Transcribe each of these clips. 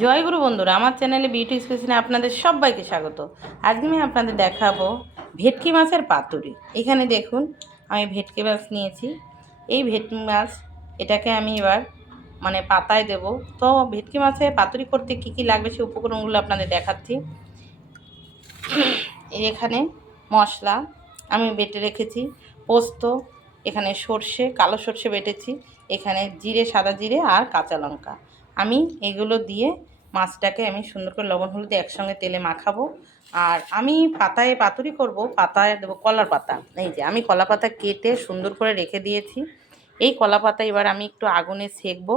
জয়গুরু বন্ধুরা, আমার চ্যানেলে বিউটি স্পেশালে আপনাদের সবাইকে স্বাগত। আজকে আমি আপনাদের দেখাবো ভেটকি মাছের পাতুরি। এখানে দেখুন আমি ভেটকি মাছ নিয়েছি। এই ভেটকি মাছ এটাকে আমি এবার পাতায় দেব। তো ভেটকি মাছের পাতুরি করতে কি কি লাগবে সেই উপকরণগুলো আপনাদের দেখাচ্ছি। এই এখানে মশলা আমি বেটে রেখেছি, পোস্ত, এখানে সর্ষে, কালো সর্ষে বেটেছি, এখানে জিরে, সাদা জিরে আর কাঁচা লঙ্কা। আমি এগুলো দিয়ে মাছটাকে আমি সুন্দর করে লবণ হলুদ একসঙ্গে তেলে মাখাবো। আর আমি পাতায় পাতুরি করব, পাতায় দেবো কলার পাতা। এই যে আমি কলা পাতা কেটে সুন্দর করে রেখে দিয়েছি। এই কলা পাতা এবার আমি একটু আগুনে সেঁকবো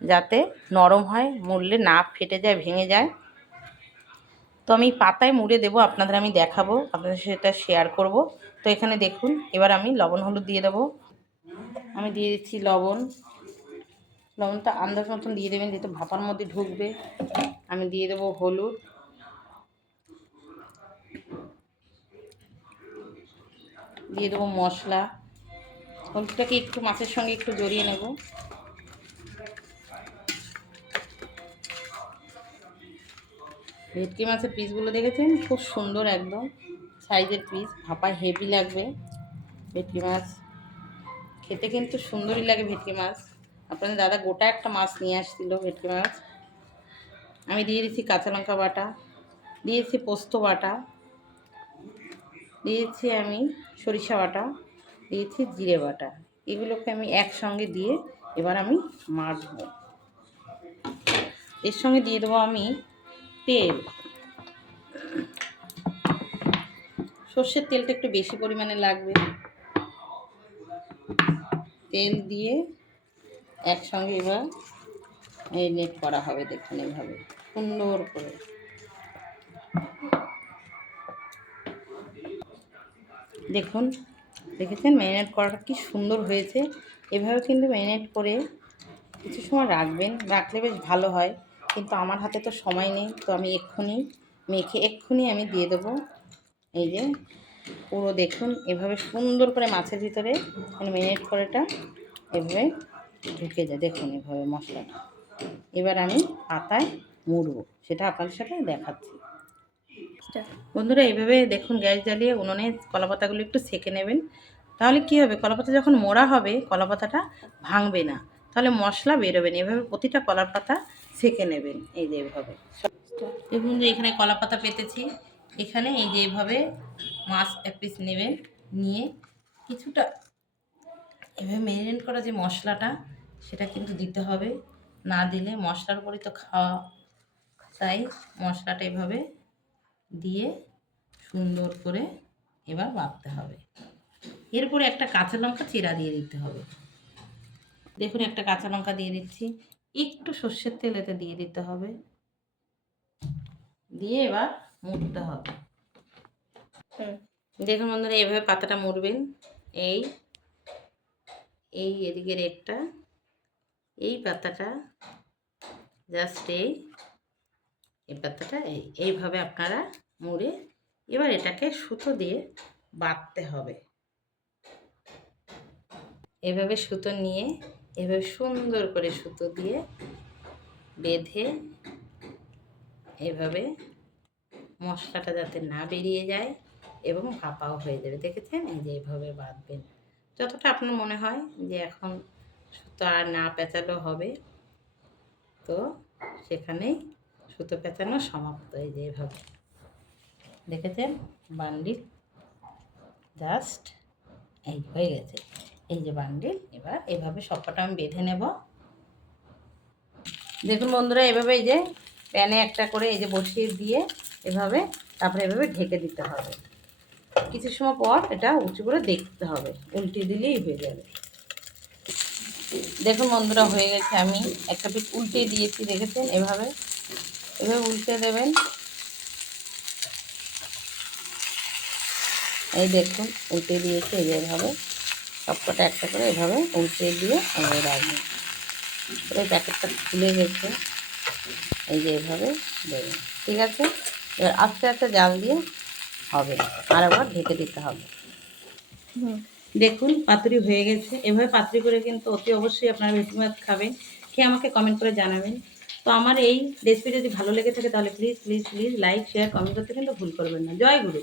যাতে নরম হয়, মুড়লে না ফেটে যায়, ভেঙে যায়। তো আমি পাতায় মুড়ে দেবো, আপনাদের আমি দেখাবো, আপনাদের সেটা শেয়ার করব। তো এখানে দেখুন এবার আমি লবণ হলুদ দিয়ে দেবো। আমি দিয়ে দিচ্ছি লবণ। লবণটা আন্দাজ মতন দিয়ে দেবেন যেহেতু ভাপার মধ্যে ঢুকবে। আমি দিয়ে দেবো হলুদ, দিয়ে দেবো মশলা। হলুদটাকে একটু মাছের সঙ্গে একটু জড়িয়ে নেব। ভেটকি মাছের পিসগুলো দেখেছেন, খুব সুন্দর একদম সাইজের পিস, ভাপায় হেভি লাগবে। ভেটকি মাছ খেতে কিন্তু সুন্দরই লাগে। ভেটকি মাছ আপনাদের দাদা গোটা একটা মাছ নিয়ে আসছিল ভেটকি মাছ। আমি দিয়ে দিচ্ছি কাঁচা লঙ্কা বাটা, দিয়েছি পোস্ত বাটা, দিয়েছি আমি সরিষা বাটা, দিয়েছি জিরে বাটা। এগুলোকে আমি একসঙ্গে দিয়ে এবার আমি মাখবো। এর সঙ্গে দিয়ে দেবো আমি তেল। সর্ষের তেলটা একটু বেশি পরিমাণে লাগবে। তেল দিয়ে একসঙ্গে এবার ম্যারিনেট করা হবে। দেখুন এইভাবে সুন্দর করে। দেখুন, দেখেছেন ম্যারিনেট করাটা কি সুন্দর হয়েছে। এভাবে কিন্তু ম্যারিনেট করে কিছু সময় রাখবেন, রাখলে বেশ ভালো হয়। কিন্তু আমার হাতে তো সময় নেই, তো আমি এক্ষুনি মেখে এক্ষুনি আমি দিয়ে দেবো। এই যে পুরো দেখুন এভাবে সুন্দর করে মাছের ভিতরে ম্যারিনেট করাটা এভাবে ঢুকে যায়। দেখুন এভাবে মশলাটা। এবার আমি পাতায় মুড়বো, সেটা আপনাদের সাথে দেখাচ্ছি। বন্ধুরা এইভাবে দেখুন গ্যাস জ্বালিয়ে উনুনে কলাপাতাগুলো একটু সেঁকে নেবেন। তাহলে কি হবে, কলাপাতা যখন মোড়া হবে কলাপাতাটা ভাঙবে না, তাহলে মশলা বেরোবে না। এভাবে প্রতিটা কলার পাতা সেঁকে নেবেন। এই যে এইভাবে দেখুন যে এখানে কলাপাতা পেতেছি, এখানে এই যে এইভাবে মাছ এক পিস নেবেন, নিয়ে কিছুটা এভাবে ম্যারিনেট করা যে মশলাটা সেটা কিন্তু দিতে হবে। না দিলে মশলার উপরই তো খাওয়া, তাই মশলাটা এভাবে দিয়ে সুন্দর করে এবার বাটতে হবে। এরপরে একটা কাঁচা লঙ্কা চিরা দিয়ে দিতে হবে। দেখুন একটা কাঁচা লঙ্কা দিয়ে দিচ্ছি, একটু সর্ষের তেল এতে দিয়ে দিতে হবে, দিয়ে এবার মুড়তে হবে। দেখুন বন্ধুরা এভাবে পাতাটা মুড়বেন। এই এই এদিকের একটা এই পাতাটা জাস্ট এই পাতাটা এইভাবে আপনারা মুড়ে এবার এটাকে সুতো দিয়ে বাঁধতে হবে। এভাবে সুতো নিয়ে এভাবে সুন্দর করে সুতো দিয়ে বেঁধে এভাবে মশলাটা যাতে না বেরিয়ে যায় এবং ভাপাও হয়ে যাবে। দেখেছেন এই যে এইভাবে বাঁধবেন যতটা আপনার মনে হয় যে এখন সুতো আর না পেঁচালেও হবে, তো সেখানেই সুতো পেঁচানো সমাপ্ত। এই যে এইভাবে দেখেছেন বান্ডিল জাস্ট এই হয়ে গেছে। এই যে বান্ডিল, এবার এভাবে সবকটা আমি বেঁধে নেব। দেখুন বন্ধুরা এভাবে এই যে প্যানে একটা করে এই যে বসিয়ে দিয়ে এভাবে তারপরে এভাবে ঢেকে দিতে হবে। কিছু সময় পর এটা উঁচু করে দেখতে হবে, উল্টে দিলেই হয়ে যাবে। দেখুন বন্ধুরা হয়ে গেছে, আমি একটা পিস উল্টে দিয়েছি, দেখেছেন এভাবে এভাবে উল্টে দেবেন। এই দেখুন উল্টে দিয়েছি, এই যে এভাবে সবকটা একটা করে এভাবে উল্টে দিয়ে এভাবে রাখবেন। এই প্যাকেটটা খুলে গেছে, এই যে এভাবে দেবেন। ঠিক আছে, এবার আস্তে আস্তে জাল দিয়ে হবে, আর আবার ঢেকে দিতে হবে। দেখুন পাতুরি হয়ে গেছে। এভাবে পাতুরি করে কিন্তু অতি অবশ্যই আপনারা ভেটকি মাছ খাবেন, খেয়ে আমাকে কমেন্ট করে জানাবেন। তো আমার এই রেসিপি যদি ভালো লেগে থাকে তাহলে please please please like share comment করতে কিন্তু ভুল করবেন না। জয় গুরু।